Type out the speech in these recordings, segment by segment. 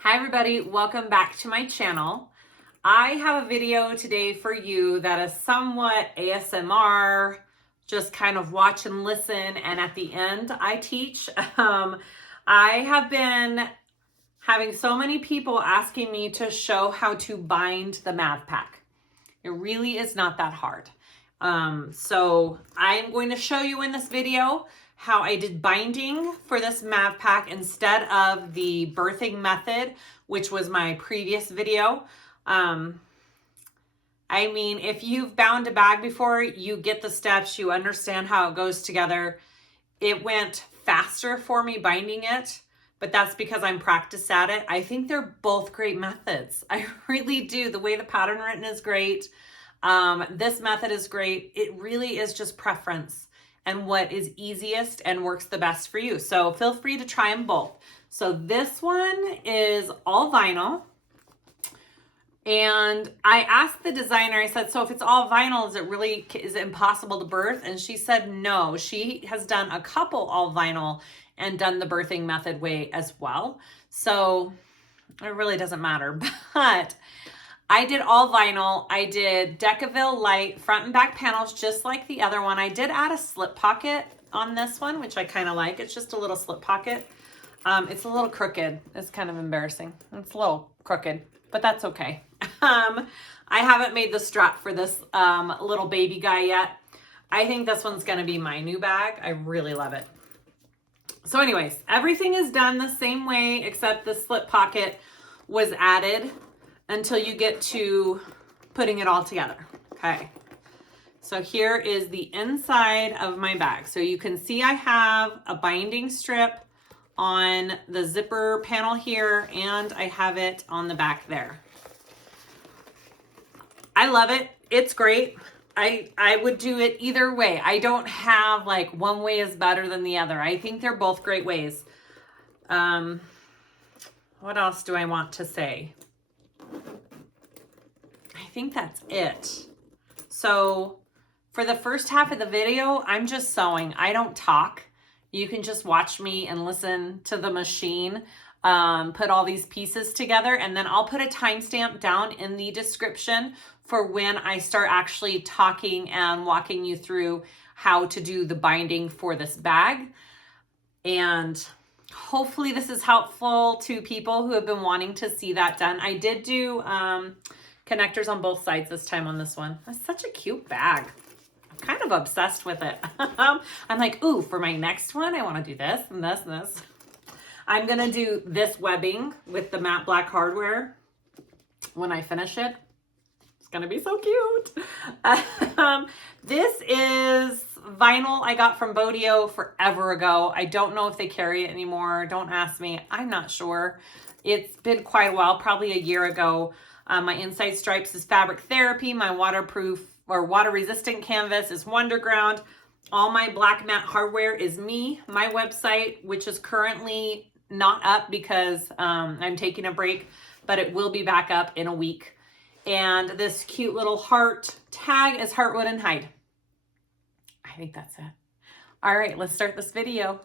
Hi everybody, welcome back to my channel. I have a video today for you that is somewhat ASMR, just kind of watch and listen, and at the end I teach. I have been having so many people asking me to show how to bind the Mav Pack. It really is not that hard. So I'm going to show you in this video how I did binding for this Mav Pack instead of the birthing method, which was my previous video. I mean, if you've bound a bag before, you get the steps, you understand how it goes together. It went faster for me binding it, but that's because I'm practiced at it. I think they're both great methods. I really do. The way the pattern written is great. This method is great. It really is just preference and what is easiest and works the best for you. So feel free to try them both. So this one is all vinyl. And I asked the designer, I said, so if it's all vinyl, is it impossible to birth? And she said, no, she has done a couple all vinyl and done the birthing method way as well. So it really doesn't matter, but I did all vinyl. I did Decaville light front and back panels, just like the other one. I did add a slip pocket on this one, which I kind of like. It's just a little slip pocket. It's a little crooked. It's kind of embarrassing. It's a little crooked, but that's okay. I haven't made the strap for this little baby guy yet. I think this one's going to be my new bag. I really love it. So anyways, everything is done the same way, except the slip pocket was added until you get to putting it all together. Okay. So here is the inside of my bag. So you can see I have a binding strip on the zipper panel here, and I have it on the back there. I love it. It's great. I would do it either way. I don't have like one way is better than the other. I think they're both great ways. What else do I want to say? I think that's it. So for the first half of the video, I'm just sewing. I don't talk. You can just watch me and listen to the machine put all these pieces together, and then I'll put a timestamp down in the description for when I start actually talking and walking you through how to do the binding for this bag. And hopefully this is helpful to people who have been wanting to see that done. I did do connectors on both sides this time on this one. That's such a cute bag. I'm kind of obsessed with it. I'm like, ooh, for my next one, I want to do this and this and this. I'm going to do this webbing with the matte black hardware when I finish it. It's going to be so cute. This is vinyl I got from BoDee-Oh forever ago. I don't know if they carry it anymore. Don't ask me. I'm not sure. It's been quite a while, probably a year ago. My inside stripes is Fabric Therapy. My waterproof or water resistant canvas is Wonderground. All my black matte hardware is me. My website, which is currently not up because I'm taking a break, but it will be back up in a week. And this cute little heart tag is Heartwood and Hide. I think that's it. All right, let's start this video.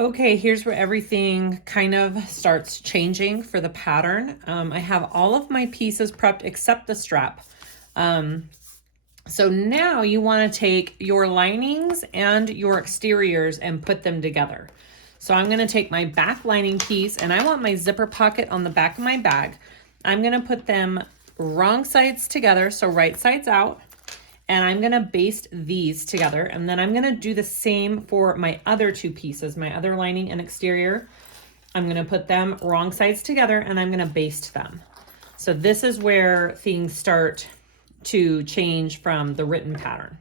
Okay, here's where everything kind of starts changing for the pattern. I have all of my pieces prepped except the strap. So now you want to take your linings and your exteriors and put them together. So I'm going to take my back lining piece, and I want my zipper pocket on the back of my bag. I'm going to put them wrong sides together, so right sides out. And I'm gonna baste these together, and then I'm gonna do the same for my other two pieces, my other lining and exterior. I'm gonna put them wrong sides together, and I'm gonna baste them. So this is where things start to change from the written pattern.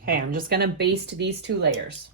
Okay, I'm just gonna baste these two layers.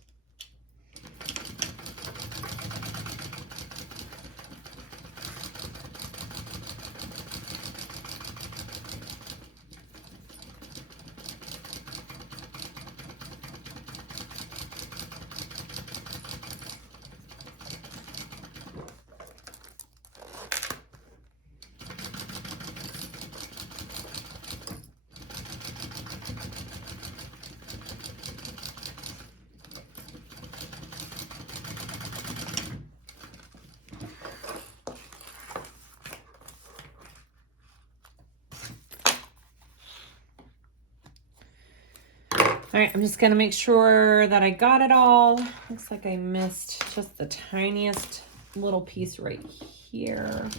All right, I'm just gonna make sure that I got it all. Looks like I missed just the tiniest little piece right here.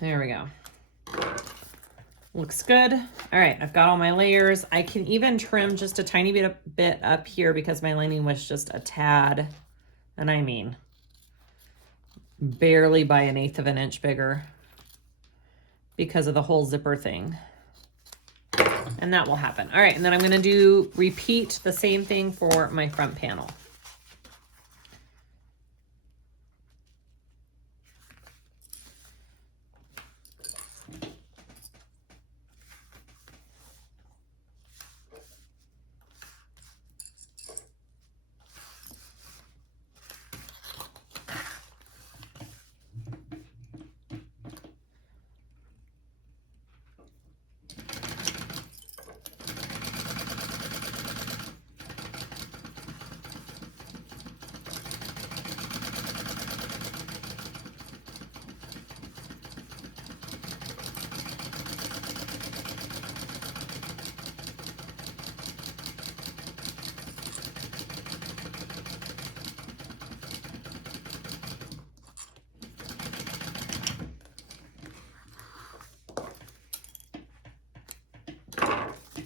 There we go. Looks good. All right, I've got all my layers. I can even trim just a tiny bit up here because my lining was just a tad, and I mean barely by 1/8 of an inch bigger because of the whole zipper thing. And that will happen. All right, and then I'm gonna repeat the same thing for my front panel.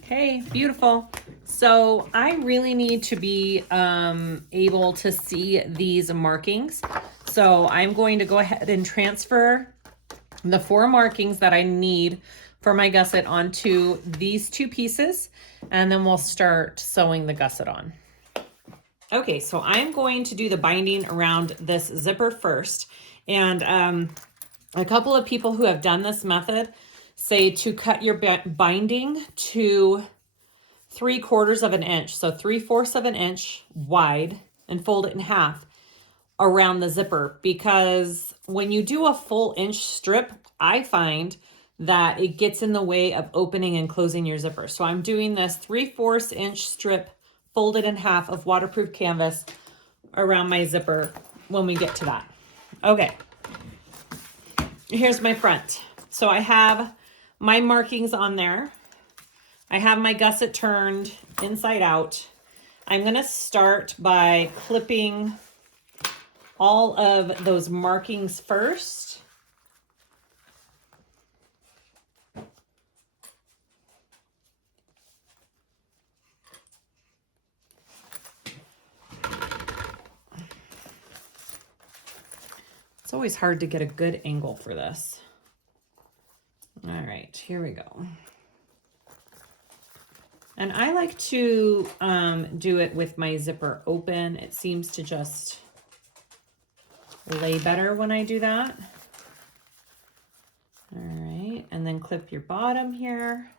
Okay, beautiful. So I really need to be able to see these markings. So I'm going to go ahead and transfer the 4 markings that I need for my gusset onto these 2 pieces, and then we'll start sewing the gusset on. Okay, so I'm going to do the binding around this zipper first. And a couple of people who have done this method say to cut your binding to 3/4 of an inch, so 3/4 of an inch wide, and fold it in half around the zipper, because when you do a full inch strip, I find that it gets in the way of opening and closing your zipper. So I'm doing this 3/4 inch strip folded in half of waterproof canvas around my zipper when we get to that. Okay, here's my front. So I have my markings on there. I have my gusset turned inside out. I'm going to start by clipping all of those markings first. It's always hard to get a good angle for this. All right, here we go. And I like to do it with my zipper open. It seems to just lay better when I do that. All right, and then clip your bottom here.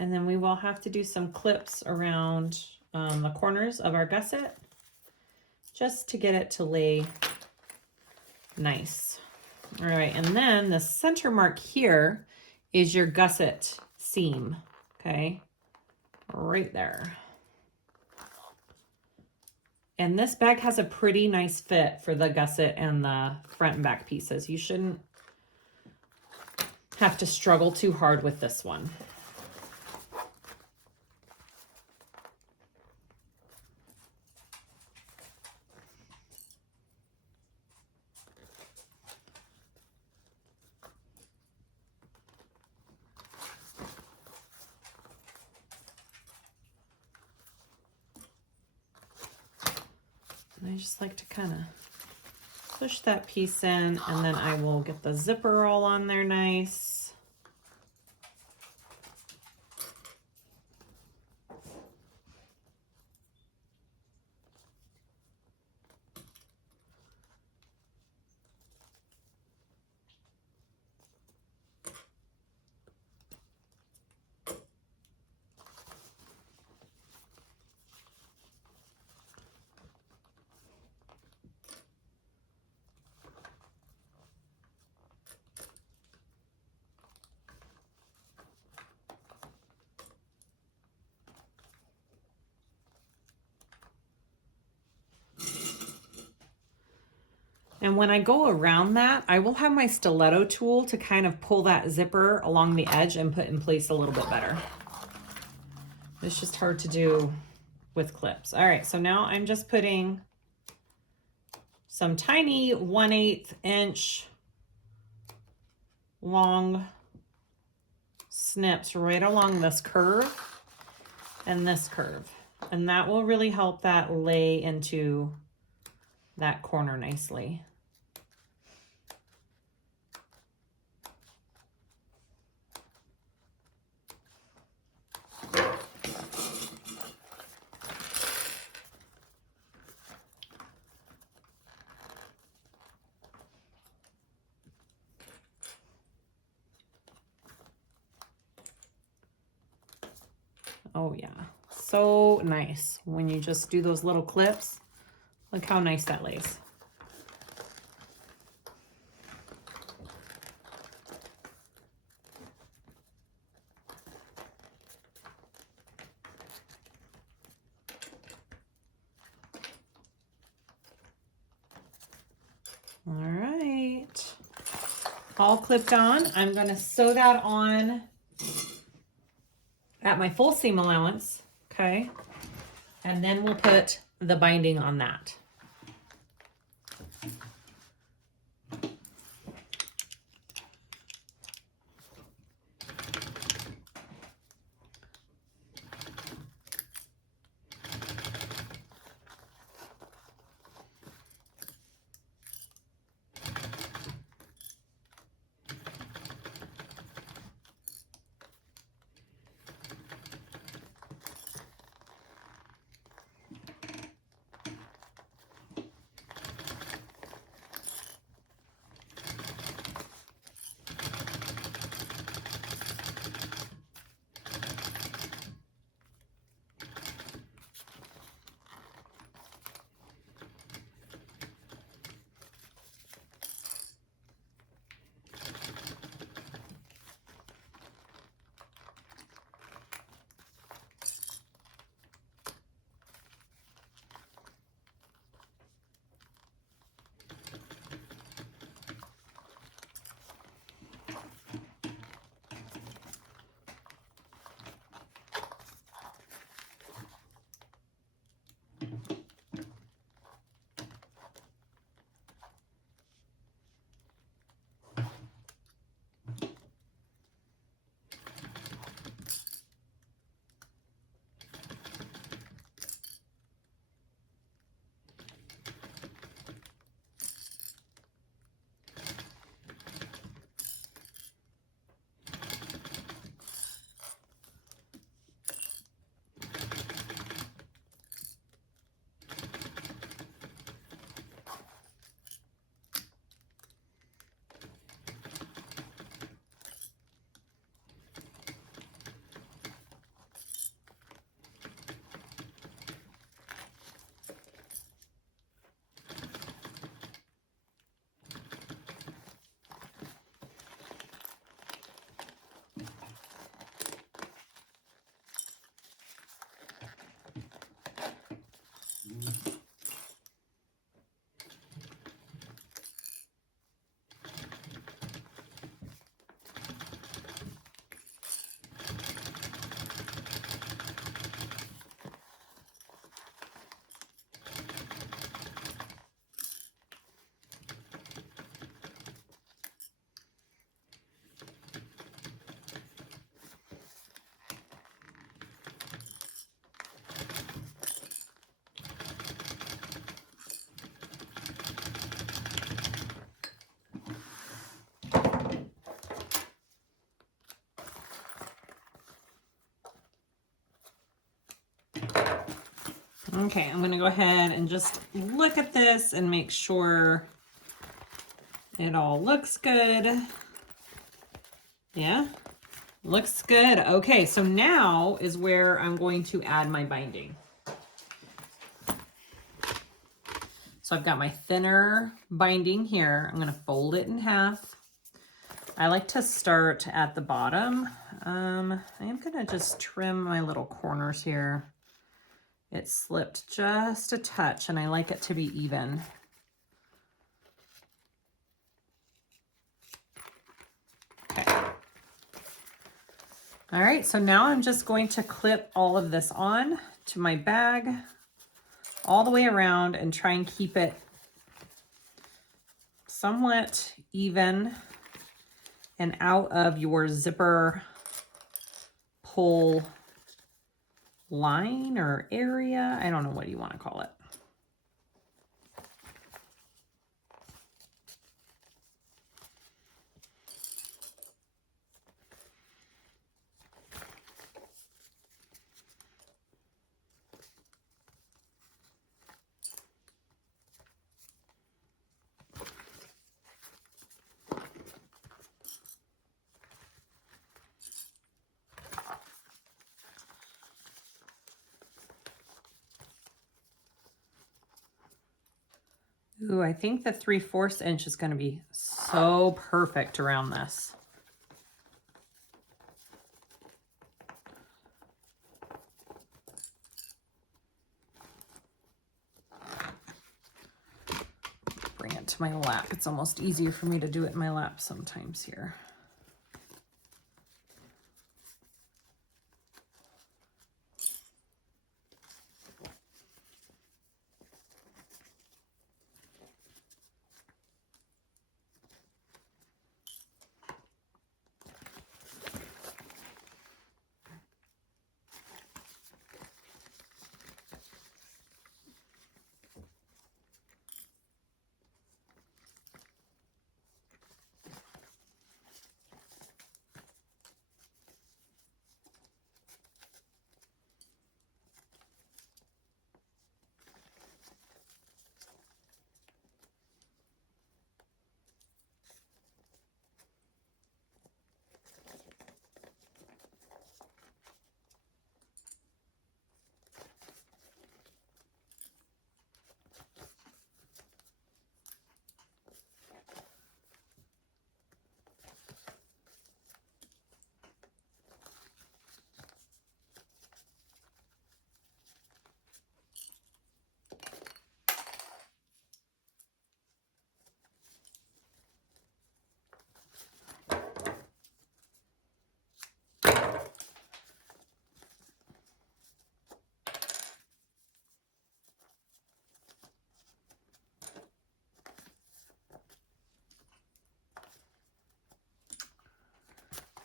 And then we will have to do some clips around the corners of our gusset just to get it to lay nice. All right, and then the center mark here is your gusset seam, okay? Right there. And this bag has a pretty nice fit for the gusset and the front and back pieces. You shouldn't have to struggle too hard with this one. I just like to kind of push that piece in, and then I will get the zipper all on there nice. And when I go around that, I will have my stiletto tool to kind of pull that zipper along the edge and put in place a little bit better. It's just hard to do with clips. All right, so now I'm just putting some tiny 1/8 inch long snips right along this curve and this curve. And that will really help that lay into that corner nicely. Oh yeah, so nice when you just do those little clips. Look how nice that lays. All right, all clipped on. I'm going to sew that on at my full seam allowance, okay? And then we'll put the binding on that. Okay, I'm gonna go ahead and just look at this and make sure it all looks good. Yeah, looks good. Okay, so now is where I'm going to add my binding. So I've got my thinner binding here. I'm gonna fold it in half. I like to start at the bottom. I am gonna just trim my little corners here. It slipped just a touch and I like it to be even. Okay. All right, so now I'm just going to clip all of this on to my bag all the way around and try and keep it somewhat even and out of your zipper pull line or area. I don't know what you want to call it. Ooh, I think the 3/4 inch is going to be so perfect around this. Bring it to my lap. It's almost easier for me to do it in my lap sometimes here.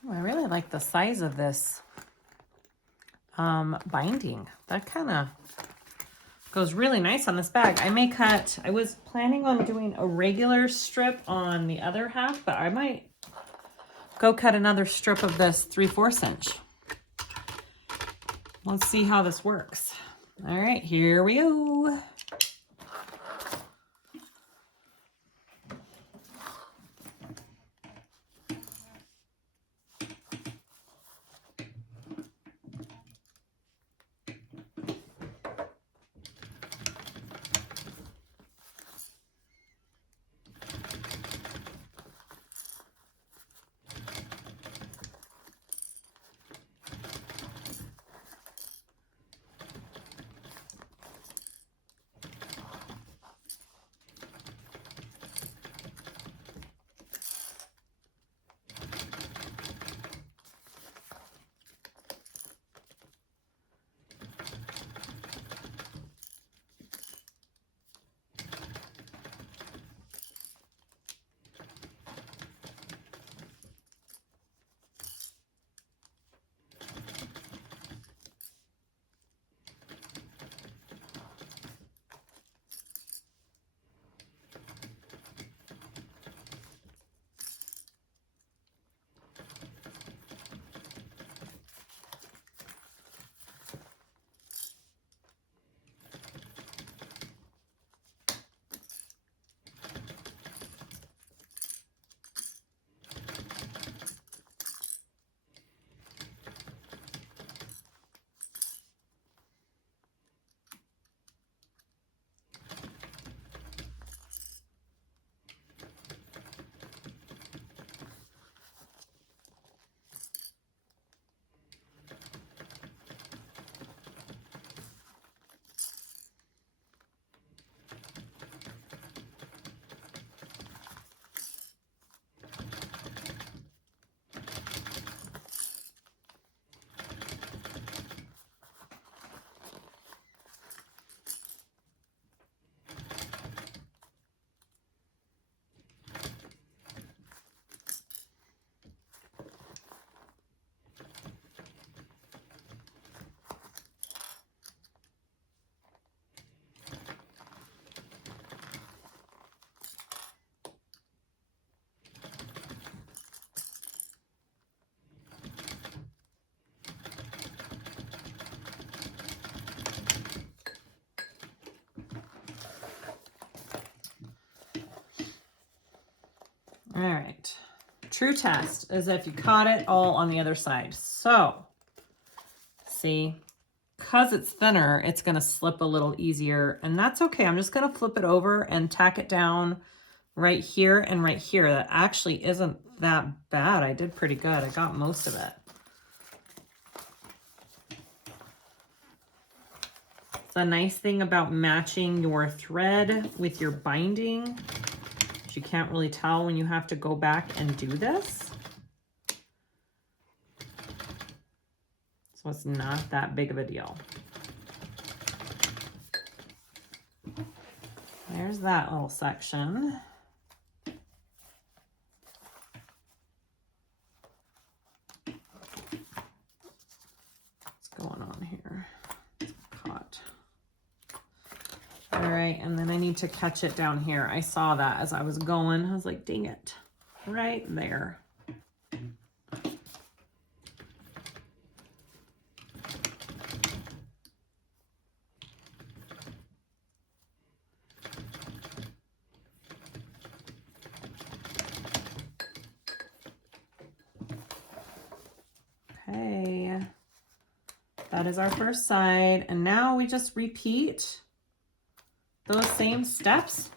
Oh, I really like the size of this binding. That kind of goes really nice on this bag. I may cut, I was planning on doing a regular strip on the other half, but I might go cut another strip of this 3/4 inch. Let's see how this works. All right, here we go. All right. True test is if you caught it all on the other side. So, see, because it's thinner, it's going to slip a little easier, and that's okay. I'm just going to flip it over and tack it down right here and right here. That actually isn't that bad. I did pretty good. I got most of it. The nice thing about matching your thread with your binding, you can't really tell when you have to go back and do this. So it's not that big of a deal. There's that little section. What's going on here? It's caught. All right, and then I need to catch it down here. I saw that as I was going. I was like, dang it, right there. Okay, that is our first side. And now we just repeat those same steps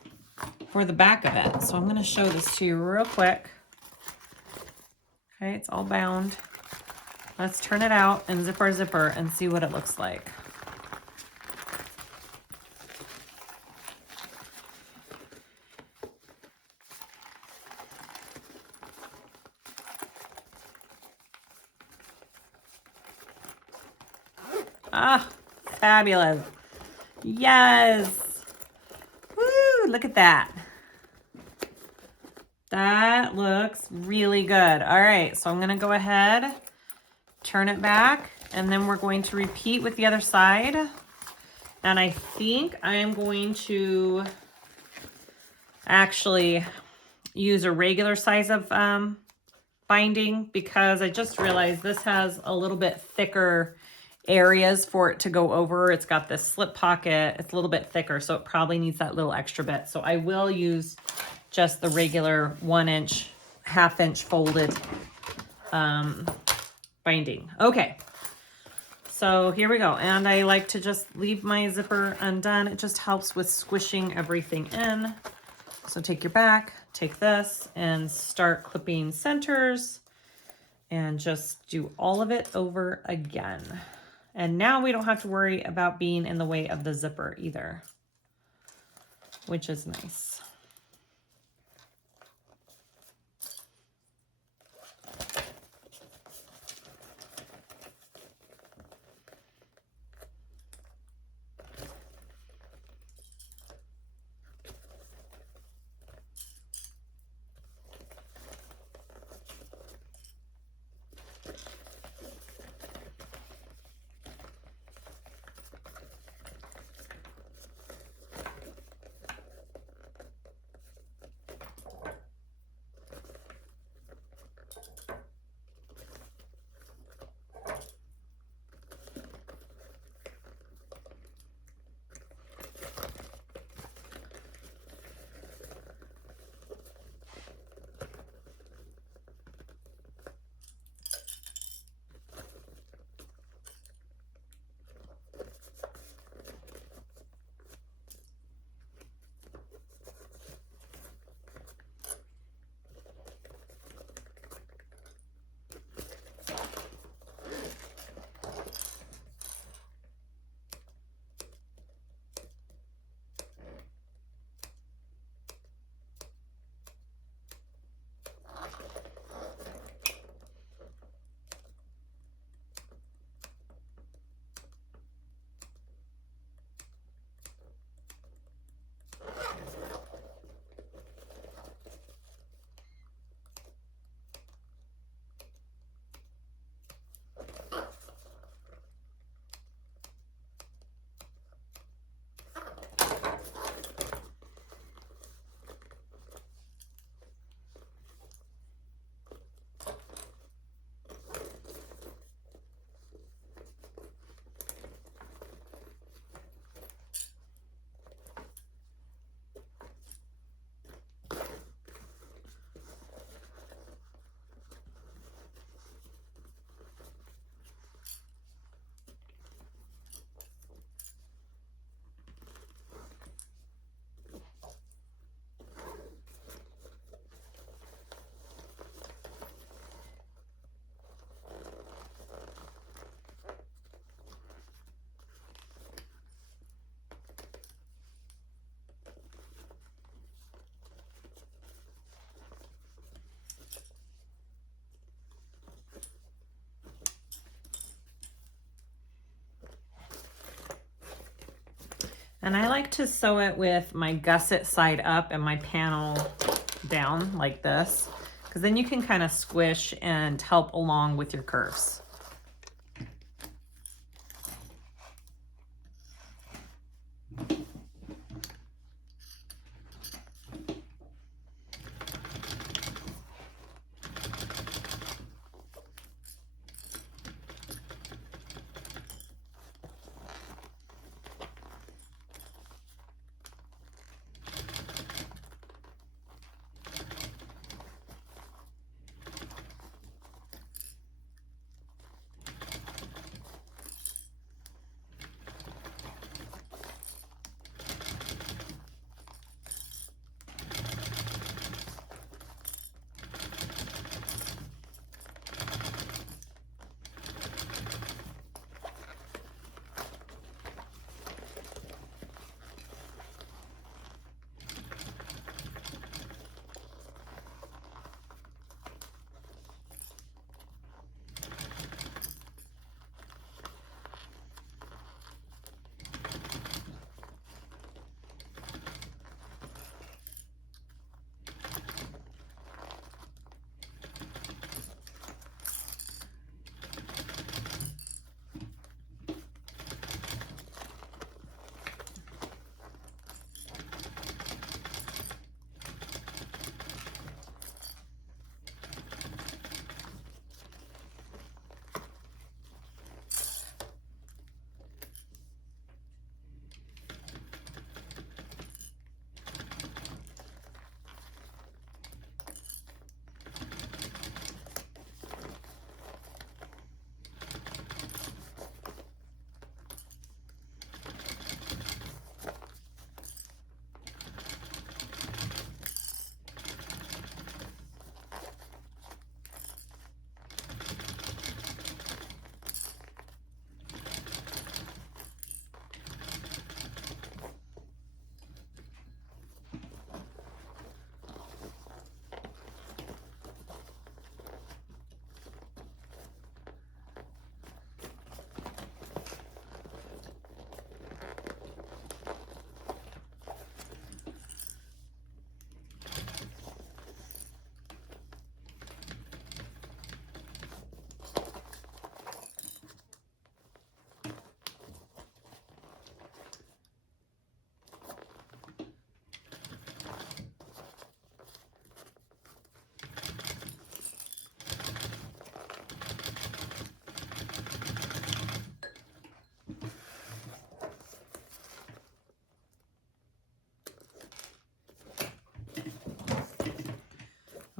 for the back of it. So I'm going to show this to you real quick. Okay, it's all bound. Let's turn it out and zip our zipper and see what it looks like. Ah, fabulous. Yes. Woo, look at that. That looks really good. All right, so I'm gonna go ahead, turn it back, and then we're going to repeat with the other side. And I think I am going to actually use a regular size of binding, because I just realized this has a little bit thicker areas for it to go over. It's got this slip pocket. It's a little bit thicker, so it probably needs that little extra bit. So I will use just the regular 1 inch, ½ inch folded binding. Okay, so here we go. And I like to just leave my zipper undone. It just helps with squishing everything in. So take your back, take this, and start clipping centers, and just do all of it over again. And now we don't have to worry about being in the way of the zipper either, which is nice. And I like to sew it with my gusset side up and my panel down like this, because then you can kind of squish and help along with your curves.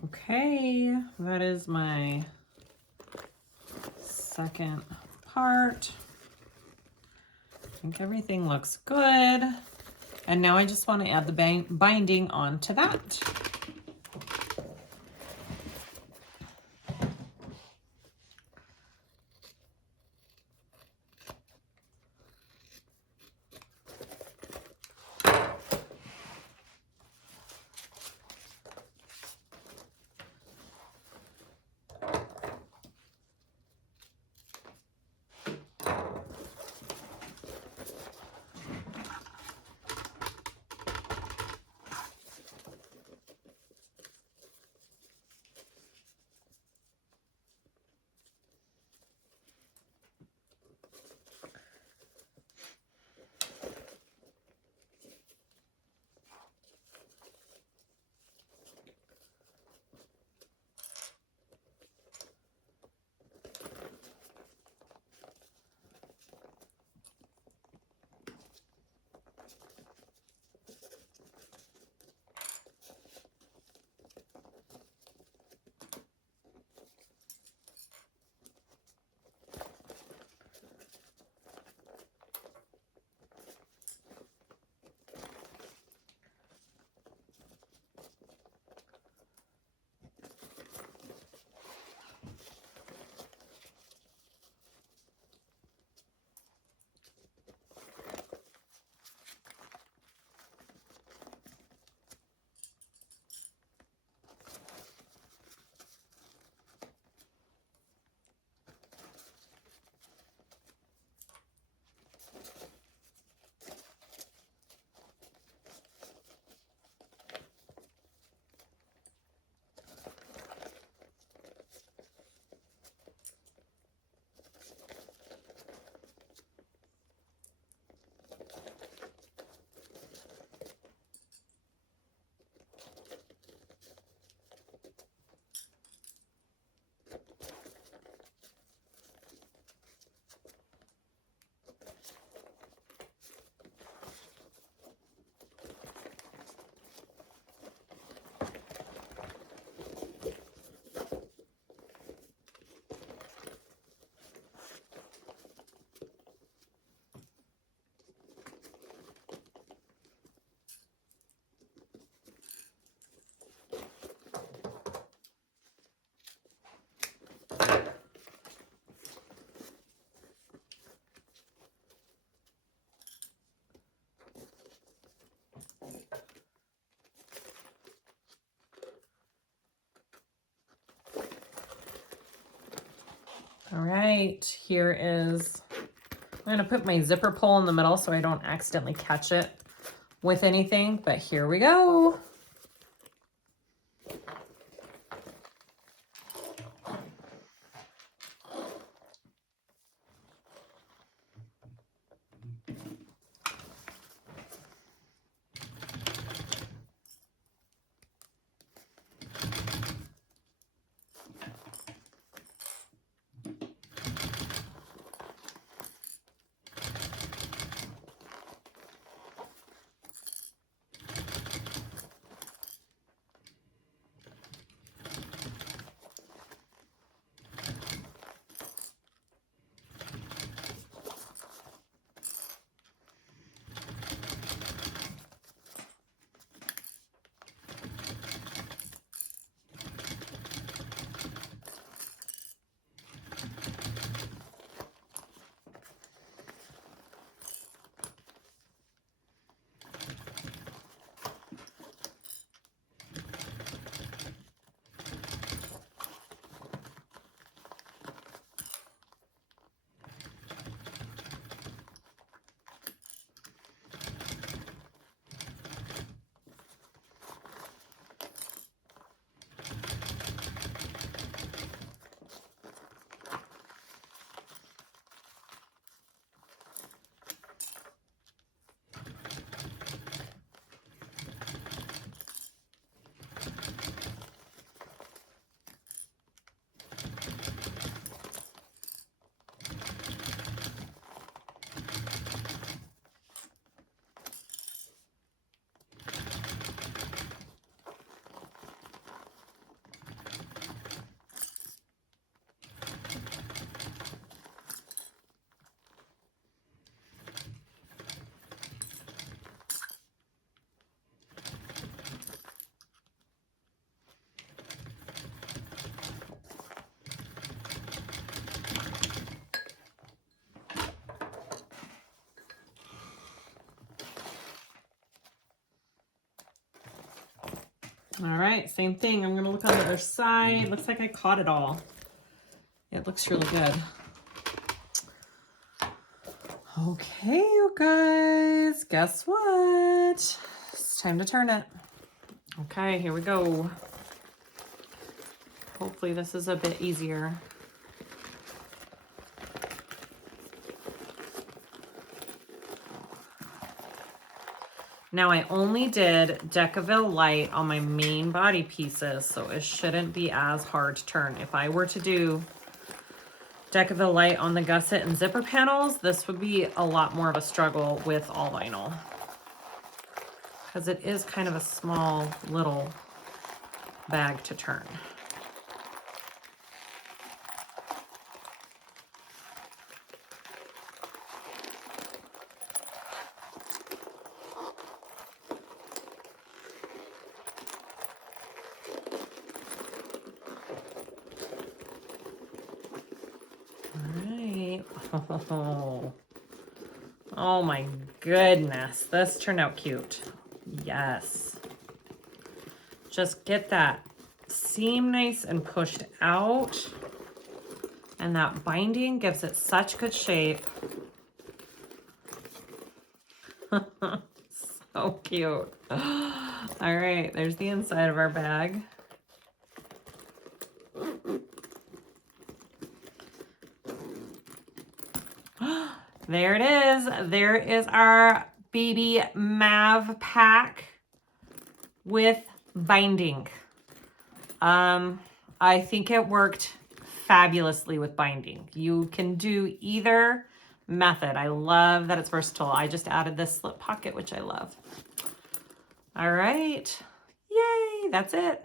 Okay, that is my second part. I think everything looks good. And now I just want to add the binding onto that. All right, here is, I'm gonna put my zipper pull in the middle so I don't accidentally catch it with anything, but here we go. All right, same thing. I'm gonna look on the other side. Looks like I caught it all. It looks really good. Okay, you guys, guess what? It's time to turn it. Okay, here we go. Hopefully this is a bit easier. Now I only did Decaville Light on my main body pieces, so it shouldn't be as hard to turn. If I were to do Decaville Light on the gusset and zipper panels, this would be a lot more of a struggle with all vinyl, because it is kind of a small little bag to turn. Oh my goodness, this turned out cute. Yes. Just get that seam nice and pushed out, and that binding gives it such good shape. So cute. All right, there's the inside of our bag. There it is. There is our baby Mav Pack with binding. I think it worked fabulously with binding. You can do either method. I love that it's versatile. I just added this slip pocket, which I love. All right. Yay, that's it.